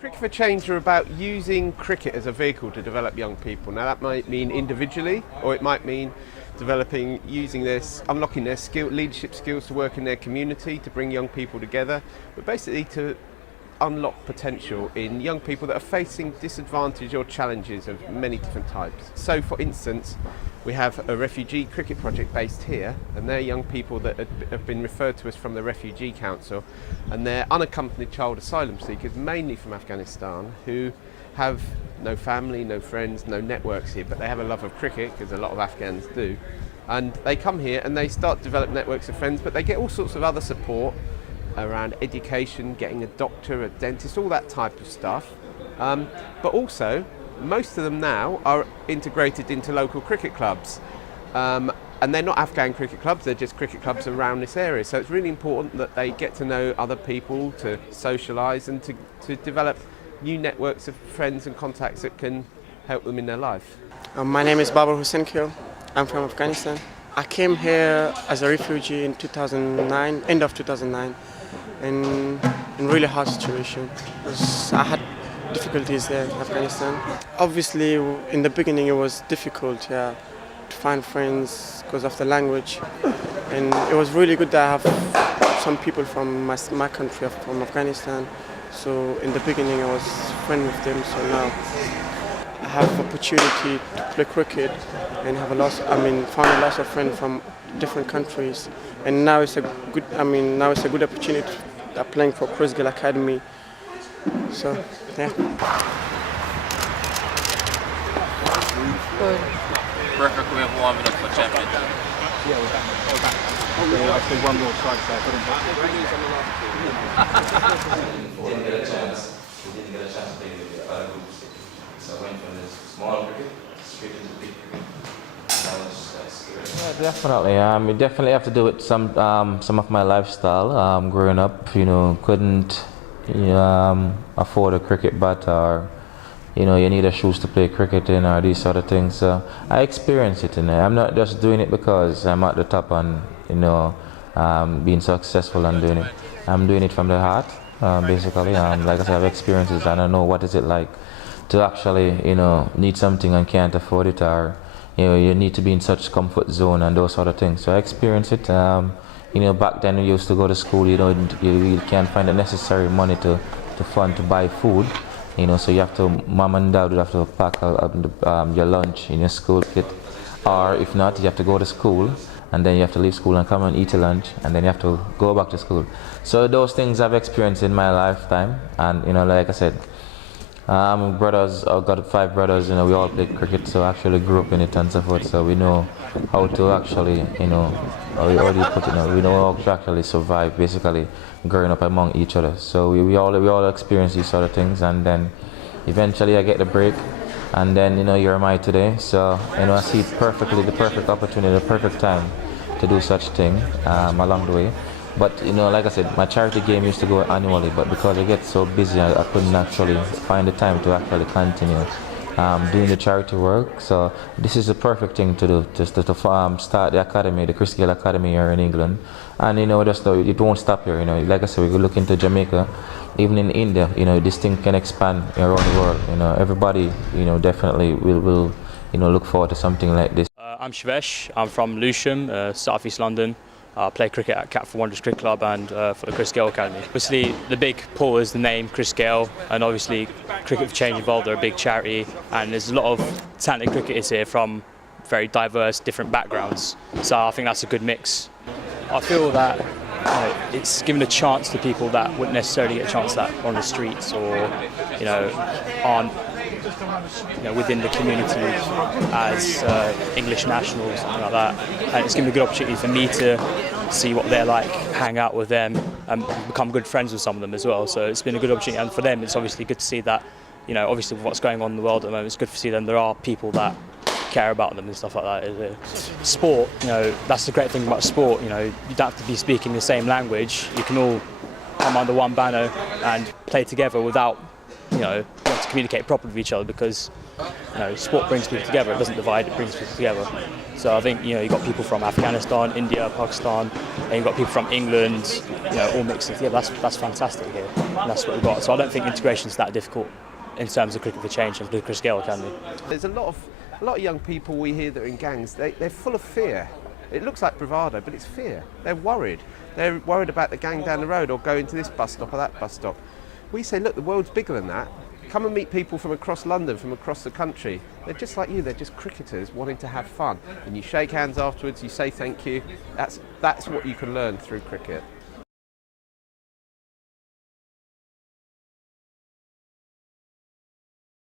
Cricket for Change are about using cricket as a vehicle to develop young people. Now that might mean individually, or it might mean using this, unlocking their leadership skills to work in their community, to bring young people together, but basically to unlock potential in young people that are facing disadvantage or challenges of many different types. So for instance, we have a refugee cricket project based here, and they're young people that have been referred to us from the Refugee Council, and they're unaccompanied child asylum seekers, mainly from Afghanistan, who have no family, no friends, no networks here, but they have a love of cricket, because a lot of Afghans do. And they come here and they start to develop networks of friends, but they get all sorts of other support around education, getting a doctor, a dentist, all that type of stuff. But also, most of them now are integrated into local cricket clubs. And they're not Afghan cricket clubs, they're just cricket clubs around this area. So it's really important that they get to know other people, to socialise and to develop new networks of friends and contacts that can help them in their life. My name is Babar Hussein Kyo. I'm from Afghanistan. I came here as a refugee in 2009, end of 2009, in really hard situation. I had difficulties there in Afghanistan. Obviously, in the beginning it was difficult, to find friends because of the language. And it was really good that I have some people from my country, from Afghanistan. So in the beginning I was friends with them, so now I have opportunity to play cricket and found a lot of friends from different countries. And now it's a good opportunity that playing for Gayle Academy. So yeah. Record we have warming up for champion. Yeah, we're back. Okay, I see one more side there. Didn't get a chance. We didn't get a chance to play with the other groups. So I went from this small cricket straight into big cricket. That was scary. Yeah, definitely. You definitely have to do it. Some of my lifestyle. Growing up, couldn't afford a cricket bat, or you need a shoes to play cricket in, or these sort of things. So I experience it in there. I'm not just doing it because I'm at the top and being successful and doing it. I'm doing it from the heart, basically. Like I said, I have experiences and I know what is it like to actually need something and can't afford it, or you need to be in such comfort zone and those sort of things. So I experience it. Back then we used to go to school, you can't find the necessary money to fund to buy food, so you have to, mom and dad would have to pack your lunch in your school kit, or if not, you have to go to school and then you have to leave school and come and eat your lunch and then you have to go back to school. So those things I've experienced in my lifetime, and like I said, brothers, I've got 5 brothers, we all played cricket, so I actually grew up in it and so forth, so we know how to actually, we know how to actually survive, basically, growing up among each other. So we all experience these sort of things, and then eventually I get the break, and then, here am I today, so, I see perfectly the perfect opportunity, the perfect time to do such thing along the way. But like I said, my charity game used to go annually, but because I get so busy, I couldn't actually find the time to actually continue doing the charity work. So this is the perfect thing to do, just to start the academy, the Gayle Academy here in England. And it won't stop here. Like I said, we could look into Jamaica, even in India. This thing can expand around the world. Everybody, definitely will look forward to something like this. I'm Shivesh. I'm from Lewisham, South East London. I play cricket at Catford Wanderers Cricket Club and for the Gayle Academy. Obviously, the big pull is the name Gayle, and obviously Cricket for Change involved are a big charity, and there's a lot of talented cricketers here from very diverse, different backgrounds. So I think that's a good mix. I feel that it's given a chance to people that wouldn't necessarily get a chance that on the streets, or aren't within the community as English nationals, something like that. And it's given a good opportunity for me to see what they're like, hang out with them, and become good friends with some of them as well. So it's been a good opportunity, and for them it's obviously good to see that, obviously with what's going on in the world at the moment, it's good to see them. There are people that care about them and stuff like that. Sport, that's the great thing about sport. You don't have to be speaking the same language. You can all come under one banner and play together without, you have to communicate properly with each other, because sport brings people together. It doesn't divide; it brings people together. So I think you've got people from Afghanistan, India, Pakistan, and you've got people from England, all mixed together. That's fantastic here. And that's what we've got. So I don't think integration's that difficult in terms of Cricket for Change and the Chris Gayle Academy. There's a lot of young people we hear that are in gangs. They're full of fear. It looks like bravado, but it's fear. They're worried. They're worried about the gang down the road or going to this bus stop or that bus stop. We say, look, the world's bigger than that. Come and meet people from across London, from across the country. They're just like you. They're just cricketers wanting to have fun. And you shake hands afterwards. You say thank you. That's what you can learn through cricket.